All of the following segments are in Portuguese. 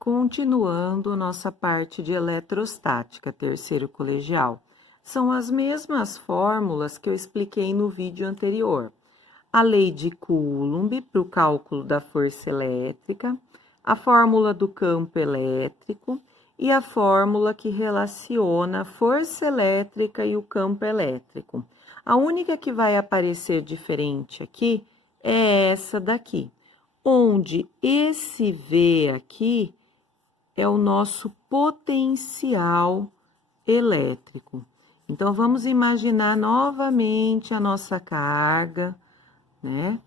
Continuando nossa parte de eletrostática, terceiro colegial. São as mesmas fórmulas que eu expliquei no vídeo anterior. A lei de Coulomb para o cálculo da força elétrica, a fórmula do campo elétrico e a fórmula que relaciona a força elétrica e o campo elétrico. A única que vai aparecer diferente aqui é essa daqui, onde esse V aqui é o nosso potencial elétrico. Então, vamos imaginar novamente a nossa carga, né?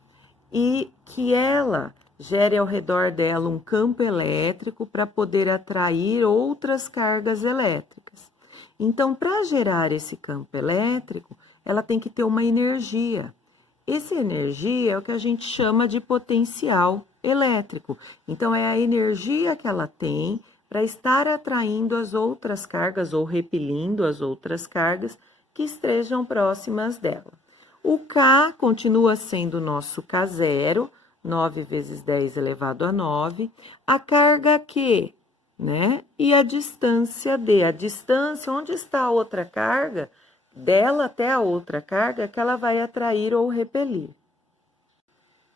E que ela gere ao redor dela um campo elétrico para poder atrair outras cargas elétricas. Então, para gerar esse campo elétrico, ela tem que ter uma energia. Essa energia é o que a gente chama de potencial elétrico. Então, é a energia que ela tem para estar atraindo as outras cargas ou repelindo as outras cargas que estejam próximas dela. O K continua sendo o nosso K0, 9 vezes 10 elevado a 9. A carga Q, né? E a distância D. A distância, onde está a outra carga, dela até a outra carga que ela vai atrair ou repelir.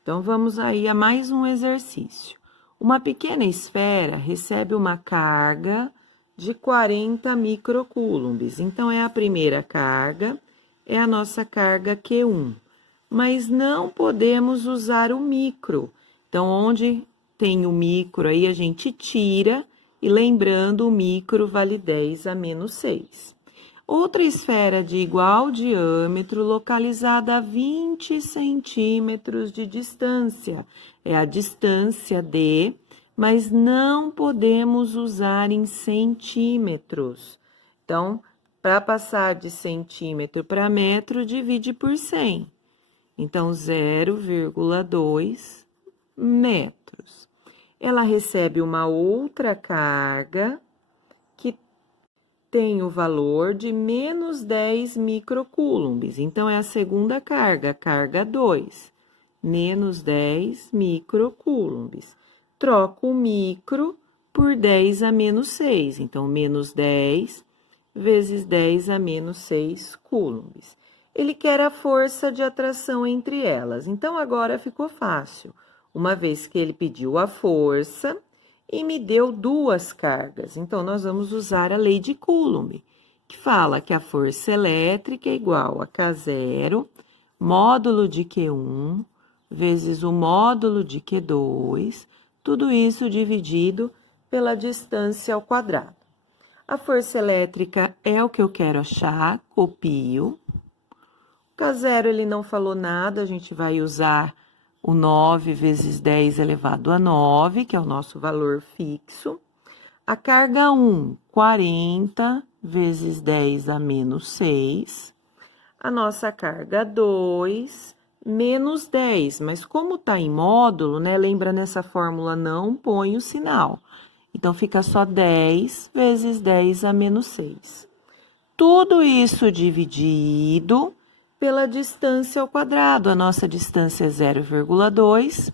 Então, vamos aí a mais um exercício. Uma pequena esfera recebe uma carga de 40 microcoulombs. Então, é a primeira carga, é a nossa carga Q1. Mas não podemos usar o micro. Então, onde tem o micro aí, a gente tira. E lembrando, o micro vale 10 a menos 6. Outra esfera de igual diâmetro, localizada a 20 centímetros de distância. É a distância D, mas não podemos usar em centímetros. Então, para passar de centímetro para metro, divide por 100. Então, 0,2 metros. Ela recebe uma outra carga que tem o valor de menos 10 microcoulombs. Então, é a segunda carga, carga 2, menos 10 microcoulombs. Troco o micro por 10 a menos 6. Então, menos 10 vezes 10 a menos 6 coulombs. Ele quer a força de atração entre elas. Então, agora ficou fácil, uma vez que ele pediu a força e me deu duas cargas. Então, nós vamos usar a lei de Coulomb, que fala que a força elétrica é igual a K0, módulo de Q1, vezes o módulo de Q2, tudo isso dividido pela distância ao quadrado. A força elétrica é o que eu quero achar, copio. O K0, ele não falou nada, a gente vai usar o 9 vezes 10 elevado a 9, que é o nosso valor fixo. A carga 1, 40 vezes 10 a menos 6. A nossa carga 2, menos 10. Mas como está em módulo, né? Lembra, nessa fórmula não põe o sinal. Então, fica só 10 vezes 10 a menos 6. Tudo isso dividido pela distância ao quadrado. A nossa distância é 0,2,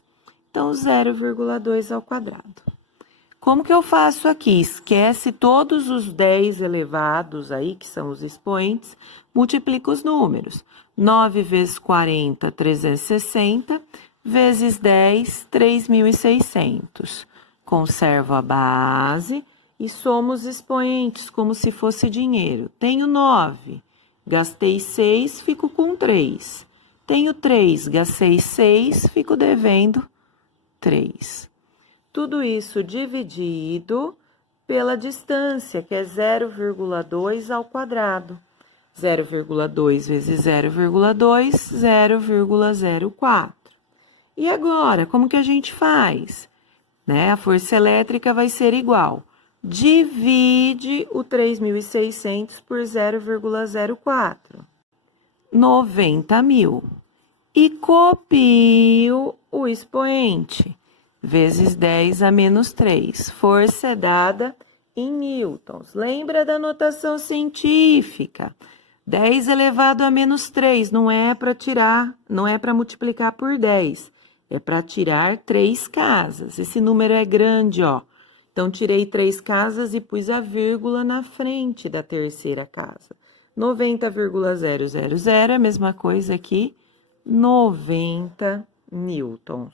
então 0,2 ao quadrado. Como que eu faço aqui? Esquece todos os 10 elevados aí, que são os expoentes, multiplica os números. 9 vezes 40, 360, vezes 10, 3.600. Conservo a base e somo os expoentes como se fosse dinheiro. Tenho 9. Gastei 6, fico com 3. Tenho 3, gastei 6, fico devendo 3. Tudo isso dividido pela distância, que é 0,2 ao quadrado. 0,2 vezes 0,2, 0,04. E agora, como que a gente faz? Né? A força elétrica vai ser igual. Divide o 3.600 por 0,04. 90 mil. E copio o expoente. Vezes 10 a menos 3. Força é dada em newtons. Lembra da notação científica. 10 elevado a menos 3 não é para tirar, não é para multiplicar por 10. É para tirar 3 casas. Esse número é grande, ó. Então, tirei 3 casas e pus a vírgula na frente da terceira casa. 90,000 é a mesma coisa que 90 newtons.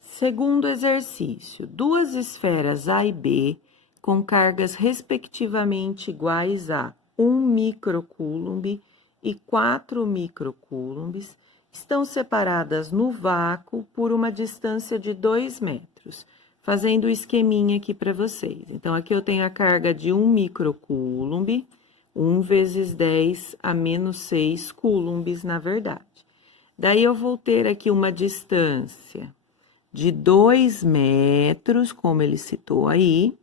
Segundo exercício, duas esferas A e B, com cargas respectivamente iguais a 1 microcoulomb e 4 microcoulombs, estão separadas no vácuo por uma distância de 2 metros. Fazendo o esqueminha aqui para vocês. Então, aqui eu tenho a carga de 1 microcoulomb, 1 vezes 10 a menos 6 coulombs, na verdade. Daí, eu vou ter aqui uma distância de 2 metros, como ele citou aí,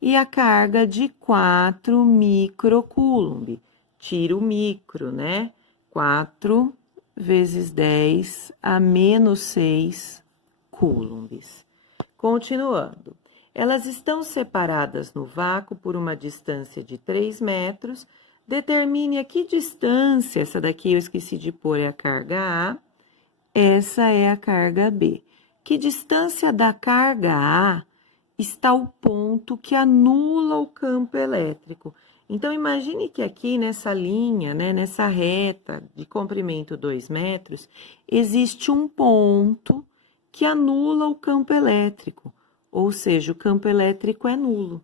e a carga de 4 microcoulomb. Tira o micro, né? 4 vezes 10 a menos 6 coulombs. Continuando, elas estão separadas no vácuo por uma distância de 3 metros. Determine a que distância, essa daqui eu esqueci de pôr, é a carga A, essa é a carga B. Que distância da carga A está o ponto que anula o campo elétrico? Então, imagine que aqui nessa linha, né, nessa reta de comprimento 2 metros, existe um ponto que anula o campo elétrico, ou seja, o campo elétrico é nulo.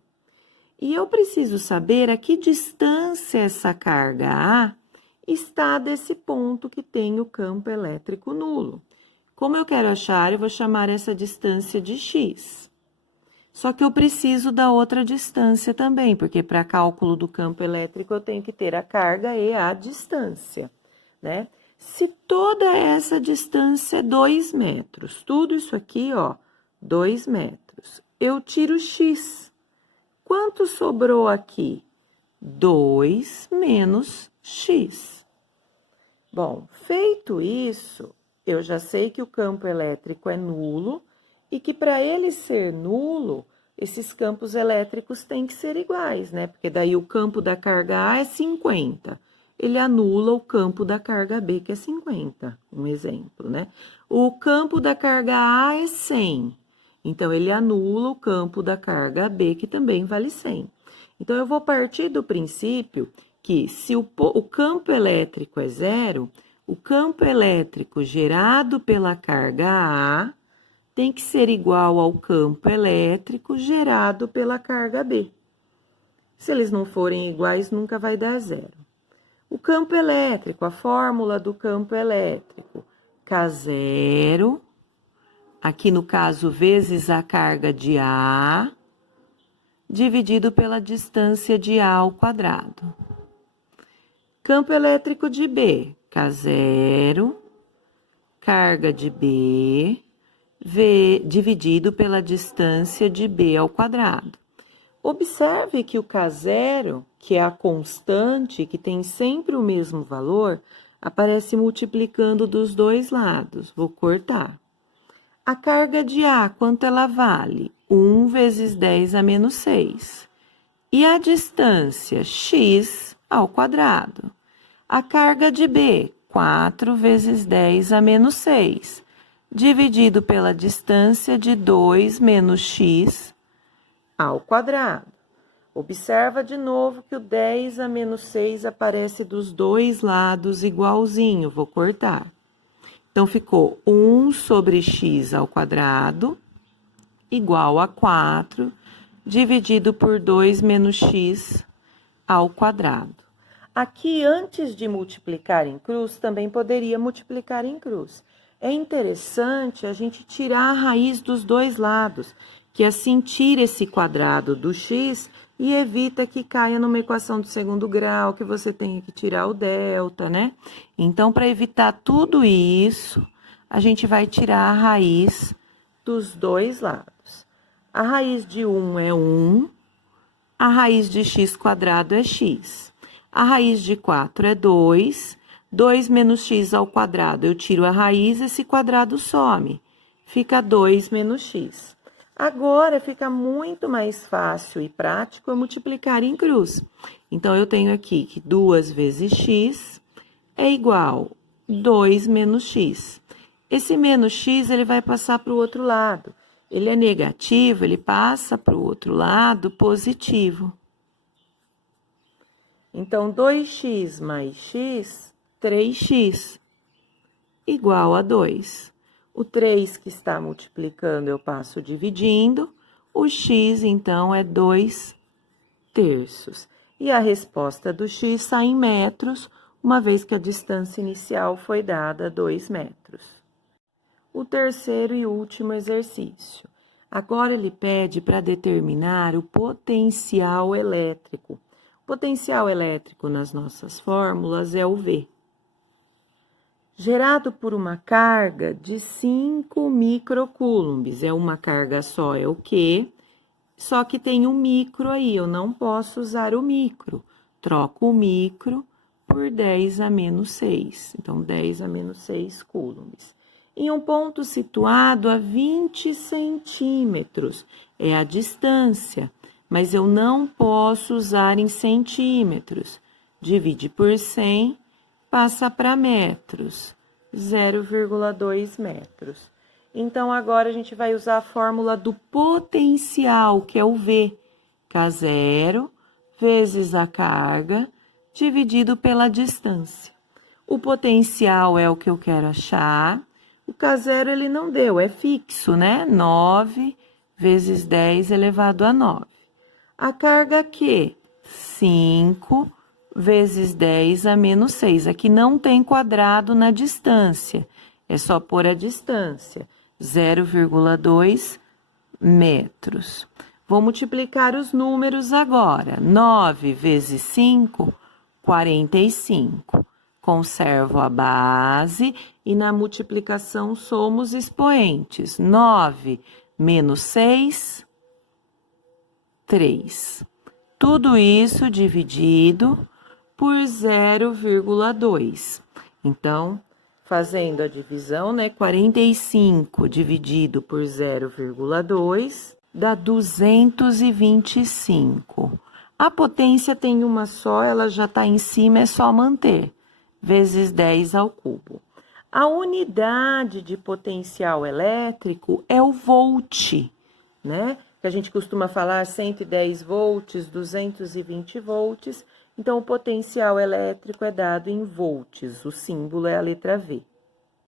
E eu preciso saber a que distância essa carga A está desse ponto que tem o campo elétrico nulo. Como eu quero achar, eu vou chamar essa distância de x. Só que eu preciso da outra distância também, porque para cálculo do campo elétrico eu tenho que ter a carga e a distância, né? Se toda essa distância é 2 metros, tudo isso aqui, ó, 2 metros, eu tiro x. Quanto sobrou aqui? 2 menos x. Bom, feito isso, eu já sei que o campo elétrico é nulo e que para ele ser nulo, esses campos elétricos têm que ser iguais, né? Porque daí o campo da carga A é 50. Ele anula o campo da carga B, que é 50, um exemplo, né? O campo da carga A é 100, então ele anula o campo da carga B, que também vale 100. Então, eu vou partir do princípio que se o campo elétrico é zero, o campo elétrico gerado pela carga A tem que ser igual ao campo elétrico gerado pela carga B. Se eles não forem iguais, nunca vai dar zero. O campo elétrico, a fórmula do campo elétrico, K0, aqui no caso, vezes a carga de A, dividido pela distância de A ao quadrado. Campo elétrico de B, K0, carga de B, dividido pela distância de B ao quadrado. Observe que o K0, que é a constante, que tem sempre o mesmo valor, aparece multiplicando dos dois lados. Vou cortar. A carga de A, quanto ela vale? 1 vezes 10 a menos 6. E a distância? X ao quadrado. A carga de B? 4 vezes 10 a menos 6. Dividido pela distância de 2 menos x ao quadrado. Observa de novo que o 10 a menos 6 aparece dos dois lados igualzinho. Vou cortar. Então, ficou 1 sobre x ao quadrado igual a 4, dividido por 2 menos x ao quadrado. Aqui, antes de multiplicar em cruz, também poderia multiplicar em cruz. É interessante a gente tirar a raiz dos dois lados, que assim tira esse quadrado do x e evita que caia numa equação de segundo grau, que você tenha que tirar o delta, né? Então, para evitar tudo isso, a gente vai tirar a raiz dos dois lados. A raiz de 1 é 1, a raiz de x quadrado é x. A raiz de 4 é 2, 2 menos x ao quadrado, eu tiro a raiz, esse quadrado some. Fica 2 menos x. Agora, fica muito mais fácil e prático eu multiplicar em cruz. Então, eu tenho aqui que 2 vezes x é igual a 2 menos x. Esse menos x, ele vai passar para o outro lado. ele é negativo, ele passa para o outro lado positivo. Então, 2x mais x, 3x, igual a 2. O 3 que está multiplicando, eu passo dividindo. O x, então, é 2 terços. E a resposta do x sai em metros, uma vez que a distância inicial foi dada 2 metros. O terceiro e último exercício. Agora ele pede para determinar o potencial elétrico. O potencial elétrico nas nossas fórmulas é o V. Gerado por uma carga de 5 microcoulombs. É uma carga só, é o Q, só que tem um micro aí, eu não posso usar o micro. Troco o micro por 10 a menos 6. Então, 10 a menos 6 coulombs. Em um ponto situado a 20 centímetros, é a distância, mas eu não posso usar em centímetros. Divide por 100, passa para metros, 0,2 metros. Então, agora a gente vai usar a fórmula do potencial, que é o V. K0 vezes a carga, dividido pela distância. O potencial é o que eu quero achar. O K0 ele não deu, é fixo, né? 9 vezes 10 elevado a 9. A carga Q, 5 vezes 10 a menos 6. Aqui não tem quadrado na distância, é só pôr a distância, 0,2 metros. Vou multiplicar os números agora. 9 vezes 5, 45. Conservo a base e na multiplicação somos expoentes. 9 menos 6, 3. Tudo isso dividido por 0,2. Então, fazendo a divisão, né? 45 dividido por 0,2 dá 225. A potência tem uma só, ela já está em cima, é só manter. Vezes 10 ao cubo. A unidade de potencial elétrico é o volt, né? Que a gente costuma falar 110 volts, 220 volts. Então, o potencial elétrico é dado em volts, o símbolo é a letra V.